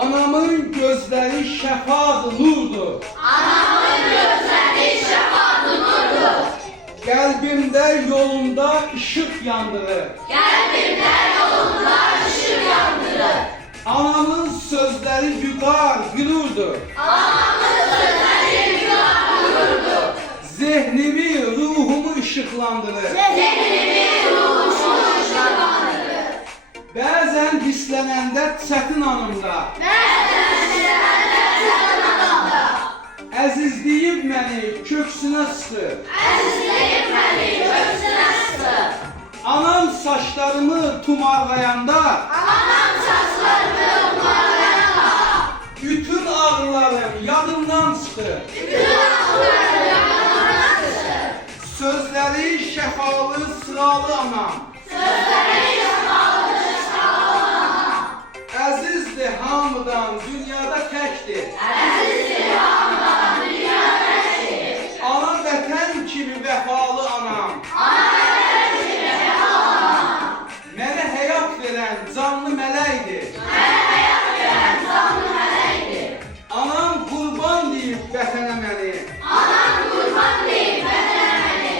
Anamın gözleri şəfadır, nurdur. Anamın gözleri şəfadır, nurdur. Qəlbimdə yolunda işıq yandırır. Qəlbimdə yolunda ışıq yandırır. Anamın sözləri vüqar, qürurdur. Anamın sözləri vüqar, qürurdur. Zehnimi, ruhumu işıqlandırır. Zehnimi, ruhumu işıqlandırır. Bəzən hislənəndə çətin anımda əzizləyib məni köksünə sıxır. Əzizləyib məni köksünə sıxır. Anam saçlarımı tumarlayanda Anam saçlarımı tumarlayanda bütün ağrılarım yadımdan çıxır. bütün ağrılarım yadımdan çıxır. Sözləri şəfalı, sıralı anam. Sözləri şəfalı, şəfalı anam. Əzizdir hamıdan, dünyada təkdir. Əzizdir hamıdan, dünyada təkdir. Ana vətən kimi vəfalı anam. Ana vətən kimi vəfalı anam. Mənə həyat verən canlı mələkdir. Mənə həyat verən canlı mələkdir. Anam qurban deyib vətənə məni. Anam qurban deyib vətənə məni.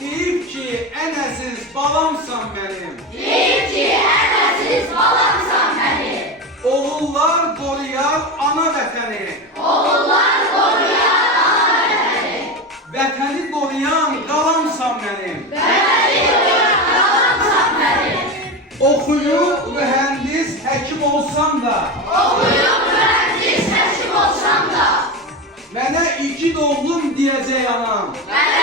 Deyib ki, ən əziz balamsan mənim. Deyib ki, ən əziz balamsan mənim. Oğullar qoruyar ana vətəni. Oğullar qoruyar ana vətəni. Vətəni qoruyan qalamsan mənim. Vətəni qoruyan qalamsan mənim. Oxuyub mühəndis, həkim olsam da, Oxuyub mühəndis, həkim olsam da, mənə igid oğlum deyəcək anam. mənə